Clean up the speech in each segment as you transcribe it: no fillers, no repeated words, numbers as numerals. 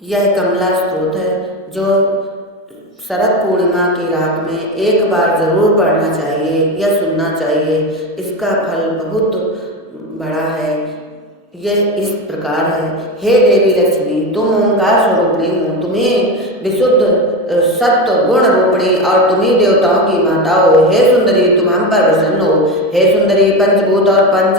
यह कमला स्त्रोत है जो शरद पूर्णिमा की रात में एक बार जरूर पढ़ना चाहिए या सुनना चाहिए। इसका फल बहुत बड़ा है। यह इस प्रकार है। हे देवी लक्ष्मी, तुम ओंकार स्वरूपिणी हो, तुम्हें विशुद्ध सत्व गुण रूपिणी और तुम्ही देवताओं की माता हो। हे सुंदरी, तुम हम पर प्रसन्न हो। हे सुंदरी, पंचभूत और पंच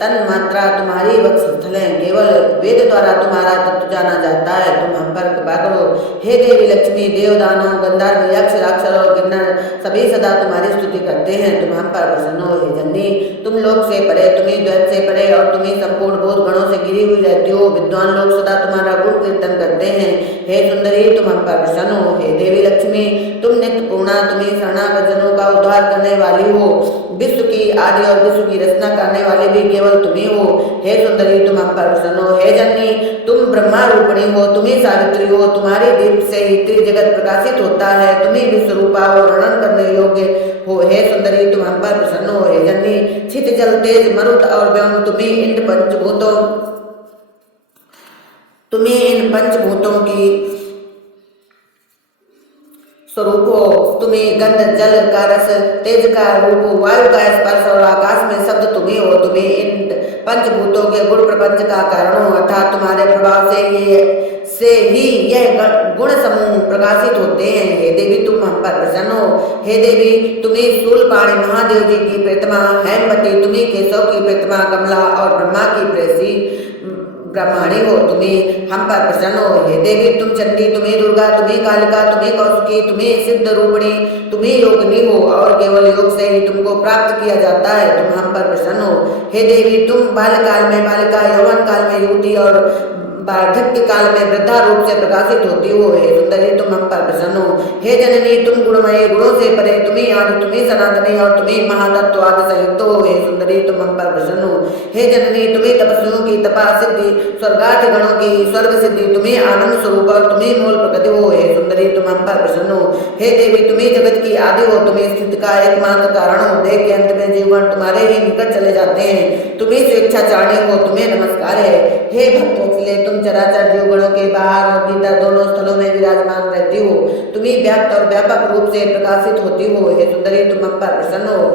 तन मात्रा तुम्हारी वक्षस्थल है। केवल वेद द्वारा तुम्हारा तत्व जाना जाता है। तुम हम पर कृपा करो। हे देवी लक्ष्मी, देव दानव गंधर्व यक्ष राक्षस और किन्नर सभी सदा तुम्हारी स्तुति करते हैं। तुम हम पर प्रसन्न हो। हे जननी, तुम लोक से परे, तुम्हें द्वैत से परे और तुम्हें संपूर्ण बोध गणों से घिरी हुई रहती हो। विद्वान लोग सदा तुम्हारा गुण कीर्तन करते हैं। हे सुंदरी, तुम हम पर प्रसन्न हो। हे देवी लक्ष्मी, तुम नित्य पूर्णा, तुम्हें शरणागत जनों का उद्धार करने वाली हो। विश्व की आदि और विश्व की रचना करने वाले भी केवल तुम्ही हो। हे सुंदरी, तुम हम पर प्रसन्न हो। हे जननी, तुम ब्रह्मा रूपिणी हो, तुम्ही सावित्री हो। तुम्हारी दीप से ही त्रिजगत प्रकाशित होता है। तुम्ही विश्व रूपा और वर्णन करने योग्य हो। हे सुंदरी, तुम हम पर प्रसन्न हो। हे जननी, छित जल तेज मरुत और व्योम तुम्ही इन पंचभूतों की स्वरूप हो। तुम्हें गंध जल का रस, तेज का रूप, वायु का स्पर्श और आकाश में शब्द तुम्हें हो। तुम्हें इन पंचभूतों के गुण प्रपंच का कारण हो, अर्थात तुम्हारे प्रभाव से ही यह गुण समूह प्रकाशित होते हैं। हे देवी, तुम हम पर प्रसन्न हो। हे देवी, तुम्हें शूलपाणी महादेव जी की प्रतिमा, हेमवती तुम्हें केशव की प्रतिमा, कमला और ब्रह्मा की प्रेसी ब्रह्माणी हो। तुम्हें हम पर प्रसन्न हो। हे देवी, तुम चंडी, तुम्हें दुर्गा, तुम्हें कालिका, तुम्हें कौशिकी, तुम्हें सिद्ध रूपिणी, तुम्हें योगिनी हो और केवल योग से ही तुमको प्राप्त किया जाता है। तुम हम पर प्रसन्न हो। हे देवी, तुम बाल्यकाल में बालिका, यौवन काल में युवती और वार्धक्य काल में वृद्धा रूप से प्रकाशित होती हो। हे सुंदरी, तुम हम पर प्रसन्न हो। हे जननी, तुम गुणमयी, गुणों से परे, तुम्हें आदि, तुम्हें सनातनी और तुम्हें महातत्व आदि संयुक्त हो। हे सुंदरी, तुम हम पर प्रसन्न हो। हे जननी, तुम्हें तपस्वियों की तपा सिद्धि, स्वर्गार्थ गणों की स्वर्ग सिद्धि, तुम्हें आनंद स्वरूप और तुम्हें मूल प्रकृति हो। हे सुंदरी, तुम हम पर प्रसन्न हो। हे देवी, तुम्हें जगत की आदि हो, तुम्हें स्थिति का एकमात्र कारण हो। देह के अंत में जीवगण तुम्हारे ही निकट चले जाते हैं। तुम्हें स्वेच्छाचारिणी हो, तुम्हें नमस्कार है। हे भक्तवत्सले, तुम चराचर जीवगणों के बाहर और भीतर दोनों स्थलों में विराजमान रहती हो। तुम्हें व्याप्त और व्यापक रूप से प्रकाशित होती हो। हे सुंदरी, तुम हम पर प्रसन्न हो,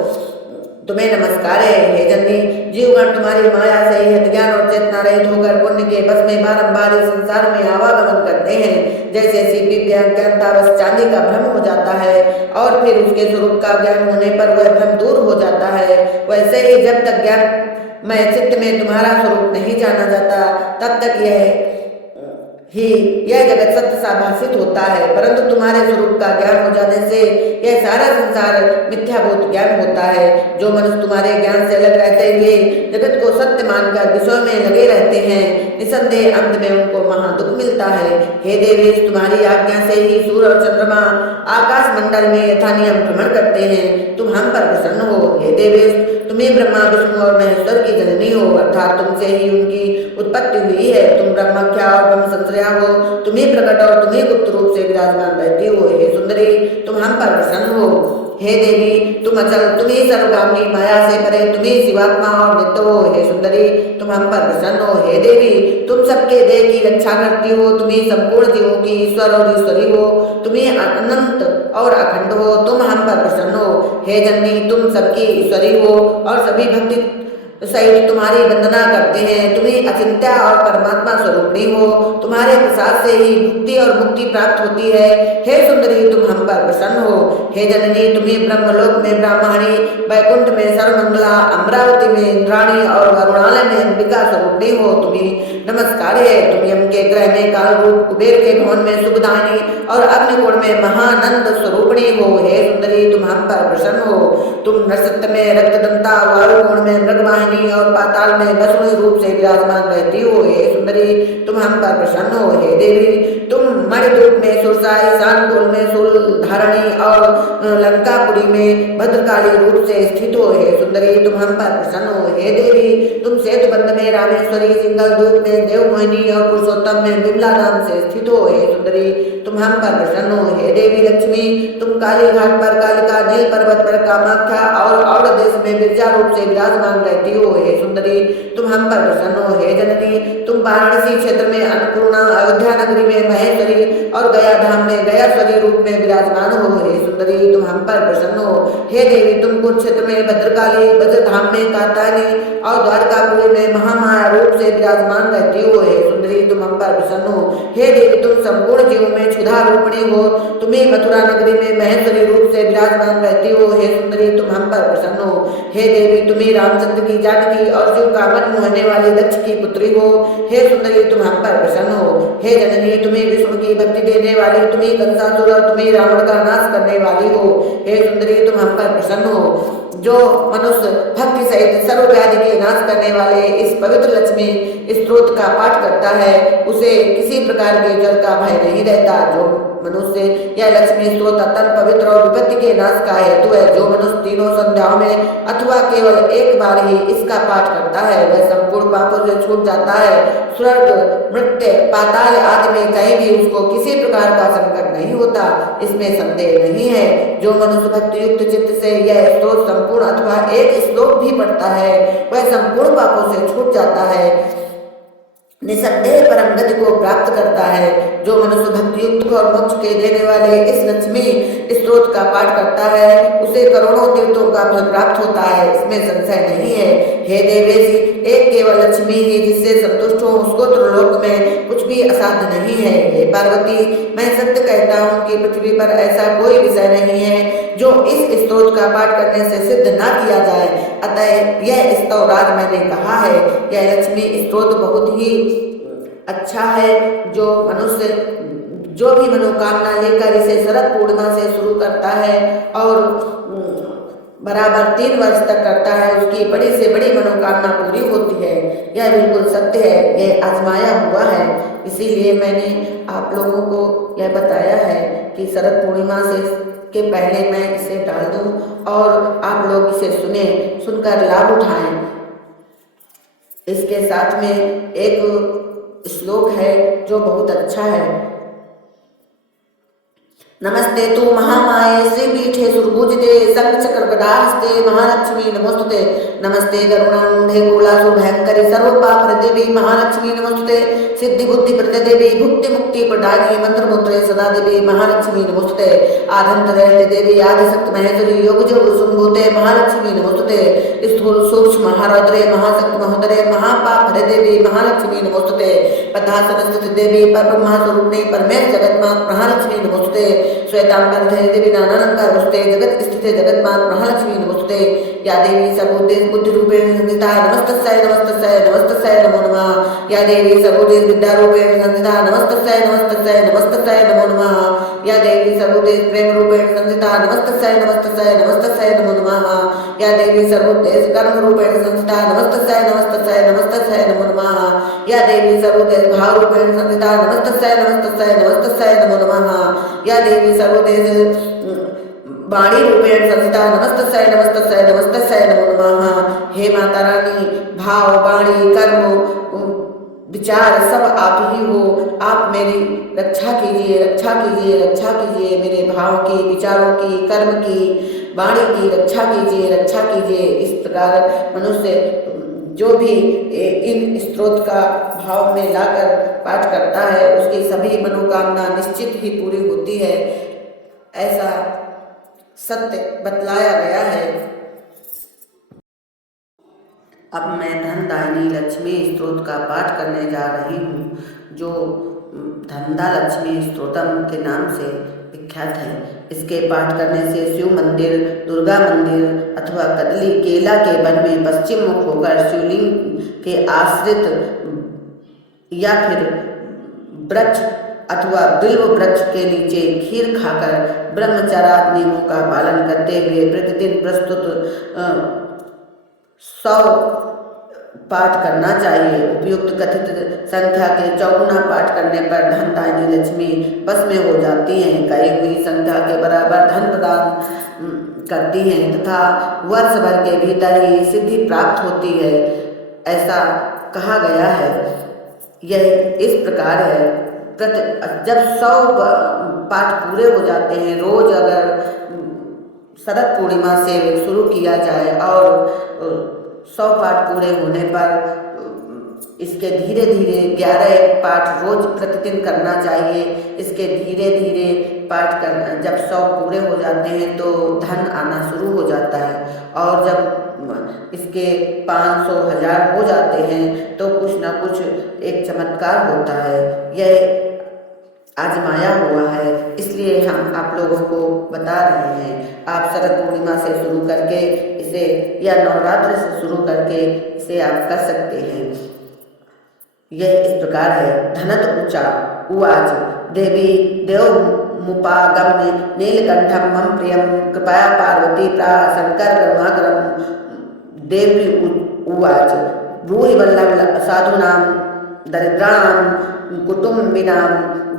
तुम्हें नमस्कार है। हे जननी, जीवगण तुम्हारी माया से ही ज्ञान और चेतना रहित होकर पुण्य के बस में बारंबार इस संसार में आवागमन करते हैं। जैसे सीपी ज्ञानतावश चांदी का भ्रम हो जाता है और फिर उसके स्वरूप का ज्ञान होने पर वह भ्रम दूर हो जाता है, वैसे ही जब तक ज्ञान मैं चित्त में तुम्हारा स्वरूप नहीं जाना जाता तब तक यह जगत सत्य सा भाषित होता है। परंतु तुम्हारे स्वरूप का ज्ञान हो जाने से यह सारा संसार मिथ्याभूत ज्ञान होता है। जो मनुष्य तुम्हारे ज्ञान से अलग रहते हुए जगत को सत्य मानकर विषयों में लगे रहते हैं, निसंदेह अंत में उनको महादुख मिलता है। हे देवी, तुम्हारी आज्ञा से ही सूर्य और चंद्रमा आकाश मंडल में यथानियम भ्रमण करते हैं। तुम हम पर प्रसन्न हो। हे देवी, तुम्हें ब्रह्मा विष्णु और महेश्वर की जननी हो, अर्थात तुमसे ही उनकी उत्पत्ति हुई है। तुम ब्रह्मख्या और ब्रह्म संश्रया हो, तुम्हें प्रकट और तुम्हें गुप्त रूप से विराजमान रहती हो। हे सुंदरी, तुम हम पर प्रसन्न हो। हे देवी, तुम अचल, तुम्हें सर्वगामिनी, माया से परे, तुम्हें शिवात्मा और नित्य हो। हे सुंदरी, तुम हम पर प्रसन्न हो। हे देवी, तुम सबके देह की रक्षा करती हो, तुम्हें संपूर्ण जीवों की ईश्वर और ईश्वरी हो, तुम्हें अनंत और अखंड हो। तुम हम पर प्रसन्न हो। हे जननी, तुम सबकी ईश्वरी हो और सभी भक्ति सहित तुम्हारी वंदना करते हैं। तुम्हें अचिंत्या और परमात्मा स्वरूपिणी हो, तुम्हारे प्रसाद से ही मुक्ति और मुक्ति प्राप्त होती है। हे सुंदरी, तुम हम पर प्रसन्न हो। हे जननी, तुम्हें ब्रह्मलोक में ब्राह्मणी, वैकुंठ में सर्वमंगला, अमरावती में इंद्राणी और वरुणालय में अंबिका स्वरूपिणी हो। तुम्हें नमस्कार है। तुम यम के ग्रह में काल रूप, कुबेर के भवन में शुभदायिनी और अग्निकुंड में महानंद स्वरूपिणी हो। हे सुंदरी, तुम हम पर प्रसन्न हो। तुम नक्षत्र में रक्तदंता, वायुकोण में मृगवाहिनी और पाताल में वसुणी रूप से विराजमान रहती हो। हे सुंदरी, तुम हम पर प्रसन्न हो। हे देवी, तुम मणिद्वीप में सुरसा, ईशानकोल में शूलधारणी और लंकापुरी में भद्रकाली रूप से स्थित हो। हे सुंदरी, तुम हम पर प्रसन्न हो। हे देवी, तुम सेतुबंध में रामेश्वरी, सिंगल द्वीप में हैं, देवमोहिनी और पुरुषोत्तम में विमला नाम से स्थित हो। हे सुंदरी तुम हम पर प्रसन्न हो। हे देवी लक्ष्मी तुम काली घाट पर कालिका, नील पर्वत पर कामाख्या और औड़ देश में विरजा रूप से विराजमान रहती हो। हे सुंदरी तुम हम पर प्रसन्न हो। हे जननी तुम वाराणसी क्षेत्र में अन्नपूर्णा, अयोध्या नगरी में महेश्वरी और गया धाम में गयाश्वरी रूप में विराजमान हो। हे सुंदरी तुम हम पर प्रसन्न हो। हे देवी तुम कुरुक्षेत्र में भद्रकाली, वज्रधाम में कात्यायनी और द्वारकापुरी में महामाया रूप से विराजमान रहती हो। हे सुंदरी तुम हम पर प्रसन्न हो। हे देवी तुम संपूर्ण जीवों में क्षुधा रूपिणी हो। तुम्हें मथुरा नगरी में महेश्वरी रूप से विराजमान रहती हो। हे सुंदरी तुम हम पर प्रसन्न हो। हे देवी तुम्हें रामचंद्र की, जानकी और शिव का मन मोहने वाली दक्ष की पुत्री हो। हे सुंदरी तुम हम पर प्रसन्न हो। हे जननी तुम्हें विष्णु की भक्ति देने वाली, तुम्हें कंसासुर और तुम्हें रावण का नाश करने वाली हो। हे सुंदरी तुम हम पर प्रसन्न हो। जो मनुष्य भक्ति सहित सर्व व्याधि के नाश करने वाले इस पवित्र लक्ष्मी स्तोत्र का पाठ करता है उसे किसी प्रकार के जल का भय नहीं रहता। जो मनुष्य यह लक्ष्मी स्तोत्र अत्यंत पवित्र और विपत्ति के नाश का हेतु है। जो मनुष्य तीनों संध्याओं में अथवा केवल एक बार ही इसका पाठ करता है वह संपूर्ण पापों से छूट जाता है। स्वर्ग, मृत्यु, पाताल आदि में कहीं भी उसको किसी प्रकार का संकट नहीं होता, इसमें संदेह नहीं है। जो मनुष्य भक्ति युक्त चित्त से यह स्तोत्र संपूर्ण अथवा एक श्लोक भी पढ़ता है वह संपूर्ण पापों से छूट जाता है, निसंदेह परम गति को प्राप्त करता है। जो मनुष्य भक्ति युक्त और मोक्ष के देने वाले इस लक्ष्मी स्तोत्र का पाठ करता है उसे करोड़ों तीर्थों का फल प्राप्त होता है, इसमें संशय नहीं है। हे देवेशी एक केवल लक्ष्मी ही जिससे संतुष्ट हो उसको त्रिलोक में कुछ भी असाध्य नहीं है। हे पार्वती मैं सत्य कहता हूँ कि पृथ्वी पर ऐसा कोई विषय नहीं है जो इस स्तोत्र का पाठ करने से सिद्ध ना किया जाए। अतः यह स्तोत्राज मैंने कहा है। यह लक्ष्मी स्तोत्र बहुत ही अच्छा है। जो मनुष्य जो भी मनोकामना लेकर इसे शरद पूर्णिमा से शुरू करता है और बराबर 3 वर्ष तक करता है उसकी बड़ी से बड़ी मनोकामना पूरी होती है। यह बिल्कुल सत्य है, यह आजमाया हुआ है। इसीलिए मैंने आप लोगों को यह बताया है कि शरद पूर्णिमा से के पहले मैं इसे डाल दूं और आप लोग इसे सुनकर लाभ उठाएं। इसके साथ में एक श्लोक है जो बहुत अच्छा है। नमस्ते तु महामाये श्रीपीठे सुरभुजिते शंखचक्र गदाहस्ते महालक्ष्मी नमोस्तुते। नमस्ते गरुणारूढे कुलासुरभयंकरी सर्वपाप देवी महालक्ष्मी नमोस्तुते। सिद्धि बुद्धि प्रदे देवी भुक्ति मुक्ति प्रदायिनी मंत्रमुद्रे सदा देवी महालक्ष्मी नमोस्तुते। आधंत रहते देवी आदिशक्ति महेश्वरी योग जोग सुंभूते महालक्ष्मी नमोस्तुते। स्थूल सूक्ष्म महारौद्रे महाशक्ति महोदरे महापाप हरे देवी महालक्ष्मी नमोस्तुते। पद्मासन स्थित देवी परब्रह्मस्वरूपिणी परमेश जगन्मात महालक्ष्मी नमोस्तुते। श्वेतांबर धरी देवी नानालंकार वसुते जगत स्थिते जगन्मात महालक्ष्मी नमोस्तुते। या देवी सर्वोदेश बुद्धि रूपेण संस्थिता नमस्तस्यै नमस्तस्यै नमस्तस्यै नमो नमः। या देवी सर्वोदेश विद्या रूपेण संस्थिता नमस्तस्यै नमस्तस्यै नमस्तस्यै नमो नमः। या देवी सर्वोदेश प्रेम रूपेण संस्थिता नमस्तस्यै नमस्तस्यै नमस्तस्यै नमो नमः। या देवी सर्वोदेश कर्म रूपेण संस्थिता नमस्तस्यै नमस्तस्यै नमस्तस्यै नमो नमः। या देवी सर्वोदेश भाव रूपेण संस्थिता नमस्तस्यै नमस्तस्यै नमस्तस्यै नमो नमः। या देवी सर्वोदेश वाणी रूपेण संस्थिता नमस्तस्यै नमस्तस्यै नमस्तस्यै नमो नमः। हे माता रानी भाव वाणी कर्म विचार सब आप ही हो। आप मेरी रक्षा कीजिए रक्षा कीजिए रक्षा कीजिए। मेरे भाव की, विचारों की, कर्म की, वाणी की रक्षा कीजिए रक्षा कीजिए। इस प्रकार मनुष्य जो भी इन स्तोत्र का भाव में लाकर पाठ करता है उसकी सभी मनोकामना निश्चित ही पूरी होती है, ऐसा सत्य बतलाया गया है। अब मैं धनदायिनी लक्ष्मी स्तोत्र का पाठ करने जा रही हूँ जो धनदा लक्ष्मी स्तोत्रम के नाम से विख्यात है। इसके पाठ करने से शिव मंदिर, दुर्गा मंदिर अथवा कदली केला के वन में पश्चिम मुख होकर शिवलिंग के आश्रित या फिर वृक्ष अथवा बिल्व वृक्ष के नीचे खीर खाकर ब्रह्मचार्य नियमों का पालन करते हुए प्रतिदिन प्रस्तुत 100 पाठ करना चाहिए। उपयुक्त कथित संख्या के 54 पाठ करने पर धनदायिनी लक्ष्मी बस में हो जाती हैं, कही हुई संख्या के बराबर धन प्रदान करती हैं तथा वर्ष भर के भीतर ही सिद्धि प्राप्त होती है, ऐसा कहा गया है। यह इस प्रकार है। जब 100 पाठ पूरे हो जाते हैं, रोज अगर शरद पूर्णिमा से शुरू किया जाए और 100 पाठ पूरे होने पर इसके धीरे धीरे 11 पाठ रोज प्रतिदिन करना चाहिए। इसके धीरे धीरे पाठ करना, जब 100 पूरे हो जाते हैं तो धन आना शुरू हो जाता है, और जब इसके 500 1000 हो जाते हैं तो कुछ ना कुछ एक चमत्कार होता है। यह आजमाया हुआ है, इसलिए हम आप लोगों को बता रहे हैं। आप शरद पूर्णिमा से शुरू करके इसे, या नवरात्र से शुरू करके इसे आप कर सकते हैं। यह इस प्रकार है। धनत ऊंचा उवाच देवी देव मुपागम्य नीलकंठम मम प्रियम कृपया पार्वती प्रा शंकर कर्माकरम। देवी उवाच ब्रूहि वल्लभ साधूनां दरिद्राणां कुटुम्बिनां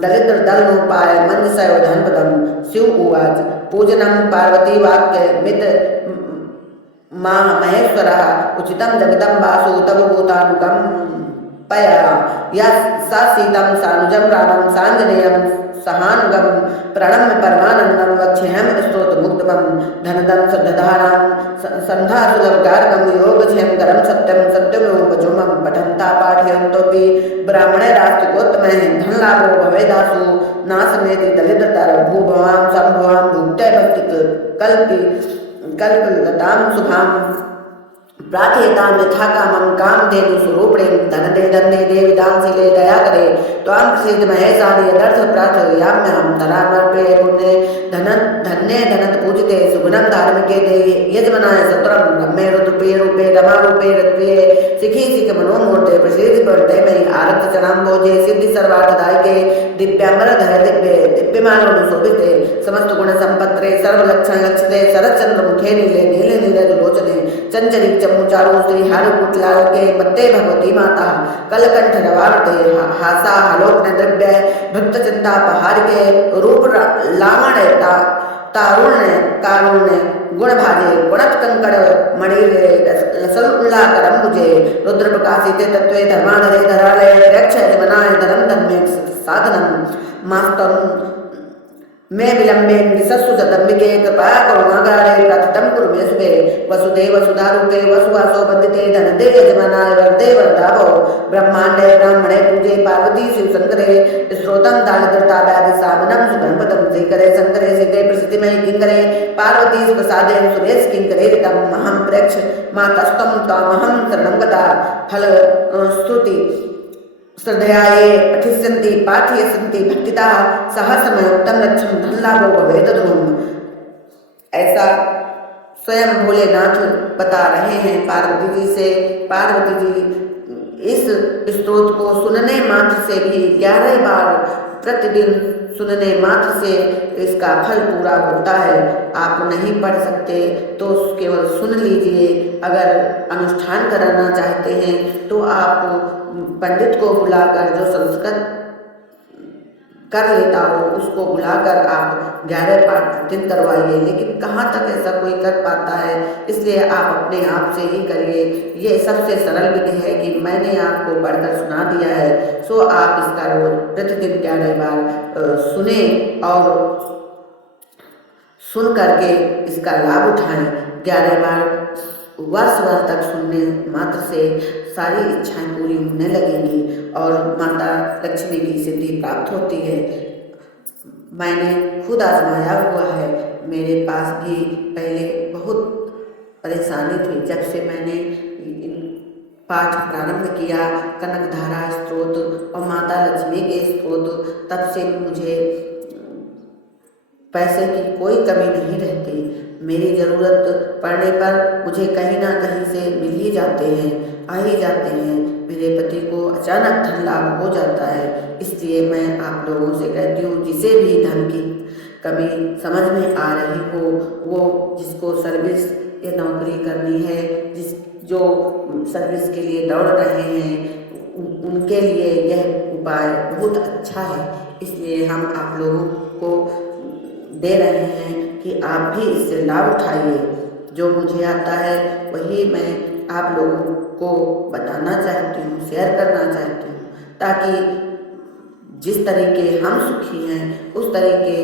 दरिद्र दलनोपाय मंजसयो धनपदम। शिव उवाच पूजनं पार्वती वाक्य मित महेश्वरः उचितं जगदम्बासु तव भूतानुकंपया। यः सा सीतं सानुजं रामं साञ्जनेयं सहानुगं प्रणम्य परमानन्दं वक्ष्यहं स्तोत्रमुत्तमं। धनदं श्रद्धानां सन्धासुलभगार्गं योगक्षेमकरं सत्यं सत्यमेव वचोमं। पठन्ता पाठयन्तोऽपि ब्राह्मणैरास्तिकोत्तमैः धनलाभो भवेदासु नाशमेति दरिद्रतर भूभवां सम्भवां भुक्त्यै कल्पलतां शुभां। प्रार्थयतां यथा कामं कामधेनु स्वरूपिणीं धनदे धन्ये देवि दानशीले दया करे त्वां प्रसीद महेशानि यदर्थ प्रार्थयाम्यहं। धनामर्पये पुण्ये धन्ये धनत पूजिते सुगुणं धार्मिके देहि यजमानाय सत्रं। रम्ये रुद्रप्रिये रूपे रमारूपे रत्प्रिये शिखी शिख मनोमूर्ते प्रसीद प्रवर्ते मयि आरक्त चरणाम्भोजे सिद्धि सर्वार्थदायके दिव्यांबर धर दिव्ये दिव्यमानो शोभिते समस्त गुण संपत्रे सर्वलक्षण लक्षिते शरच्चंद्र मुखे नीले नीले नीरज लोचने चंचरी चमुचारू श्री हारुकुटलाल के मत्ते भगवती माता कलकंठ रवार्ते हासा हलोकन द्रव्य भक्त चिंता पहाड़ के रूप लावण्य तारुण्य कारुण्य गुण भाजे गुणत कंकड़ मणिरे रसुल्ला करम मुझे रुद्र प्रकाशिते तत्वे धर्माधरे धरालय रक्ष जमनाय धर्म धर्मे साधनम मास्तम मैं विलंबे निसस्सु सदम्बिके कृपा करुणागारे प्रथितं कुरु मे शुभे। वसुदेव वसुधारूपे वसुवासो वन्दिते धनदे यजमानाय वरदे वरदाभो। ब्रह्मांडे ब्राह्मणे पूजे पार्वती शिवशंकरे स्रोतं दारिद्रता व्याधि सामनं सुगणपदं। श्रीकरे शंकरे सिद्धे प्रसिद्धिमयि किंकरे पार्वती प्रसादे सुरेश किंकरे ऋतं। महं प्रेक्ष मातस्त्वं त्वामहं शरणं गता फल स्तुति श्रद्धयाये पठिष्यन्ति पाठयन्ति भक्तिता सहस्रमयोक्तं लक्ष्यं धनलाभो भवेत् ध्रुवम्। ऐसा स्वयं भोलेनाथ बता रहे हैं पार्वती जी से। पार्वती जी इस स्तोत्र को सुनने मात्र से भी 11 बार प्रतिदिन सुनने मात्र से इसका फल पूरा होता है। आप नहीं पढ़ सकते तो केवल सुन लीजिए। अगर अनुष्ठान कराना चाहते हैं तो आप पंडित को बुलाकर, जो संस्कृत कर लेता हो उसको बुलाकर आप 11 पाठ प्रतिदिन करवाइए। लेकिन कहाँ तक ऐसा कोई कर पाता है, इसलिए आप अपने आप से ही करिए। ये सबसे सरल विधि है कि मैंने आपको पढ़कर सुना दिया है, सो आप इसका रोज प्रतिदिन 11 बार सुने और सुन करके इसका लाभ उठाएं। 11 बार वर्ष तक सुनने मात्र से सारी इच्छाएं पूरी होने लगेंगी और माता लक्ष्मी की सिद्धि प्राप्त होती है। मैंने खुद आजमाया हुआ है। मेरे पास भी पहले बहुत परेशानी थी। जब से मैंने पाठ प्रारंभ किया, कनकधारा स्तोत्र और माता लक्ष्मी के स्तोत्र, तब से मुझे पैसे की कोई कमी नहीं रहती। मेरी ज़रूरत पड़ने पर मुझे कहीं ना कहीं से मिल ही जाते हैं, आ ही जाते हैं। मेरे पति को अचानक धन लाभ हो जाता है। इसलिए मैं आप लोगों से कहती हूँ, जिसे भी धन की कमी समझ में आ रही हो, वो जिसको सर्विस या नौकरी करनी है, जो सर्विस के लिए दौड़ रहे हैं, उनके लिए यह उपाय बहुत अच्छा है। इसलिए हम आप लोगों को दे रहे हैं कि आप भी इससे लाभ उठाइए। जो मुझे आता है वही मैं आप लोगों को बताना चाहती हूँ, शेयर करना चाहती हूँ। ताकि जिस तरीके हम सुखी हैं उस तरीके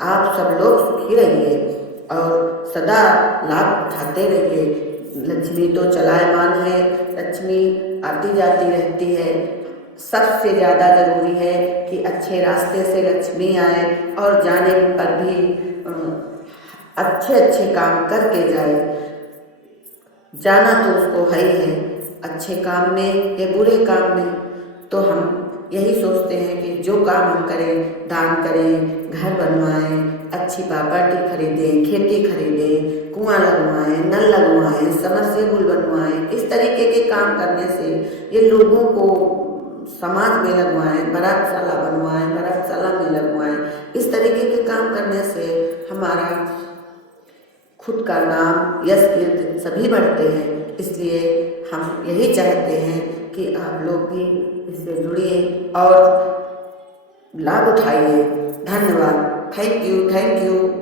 आप सब लोग सुखी रहिए और सदा लाभ उठाते रहिए। लक्ष्मी तो चलायमान है, लक्ष्मी आती जाती रहती है। सबसे ज़्यादा ज़रूरी है कि अच्छे रास्ते से लक्ष्मी आए और जाने पर भी अच्छे अच्छे काम करके जाए। जाना तो उसको है ही है, अच्छे काम में या बुरे काम में। तो हम यही सोचते हैं कि जो काम हम करें, दान करें, घर बनवाएं, अच्छी प्रॉपर्टी खरीदें, खेती खरीदें, कुआं लगवाएं, नल लगवाएं, समरसेबुल बनवाएं। इस तरीके के काम करने से ये लोगों को समाज में लगवाएं, बारातशाला बनवाएं, बारातशाला में लगवाएं। इस तरीके के काम करने से हमारा खुद का नाम, यश, कीर्ति सभी बढ़ते हैं। इसलिए हम यही चाहते हैं कि आप लोग भी इससे जुड़िए और लाभ उठाइए। धन्यवाद। Thank you.